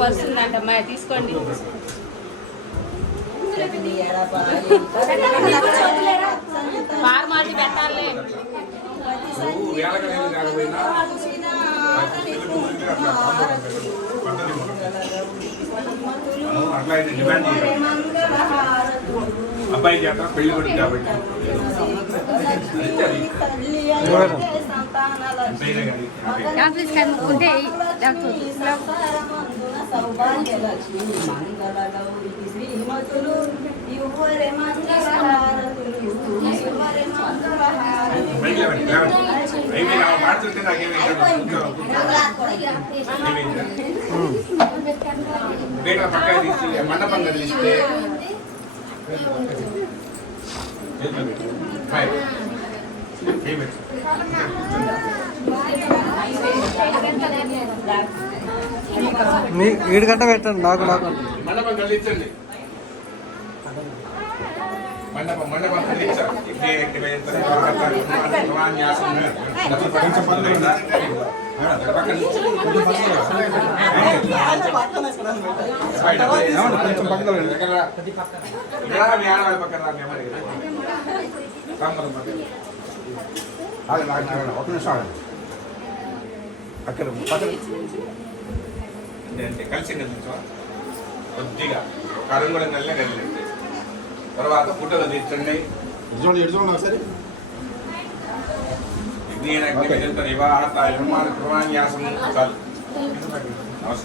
Purse ఉందంటమ్మా తీసుకోండి. పారమాటి పెట్టాలి. అబ్బాయి చేత పెళ్లి కూడా కాబట్టి మాట్లాడితే నాకేమీ పక్క తీసి మండపం కదిలిస్తే వీడి గంట పెట్టండి. నాకు మండపం కదిలించండి. మండపం కదిలించాలి. అక్కడ కలిసి కదిలించా కొద్దిగా కరంగుళం కల్లా కదిలింది. తర్వాత పుట్టలు తీర్చండి. ఒకసారి వివాహ చాలు. నమస్కారం.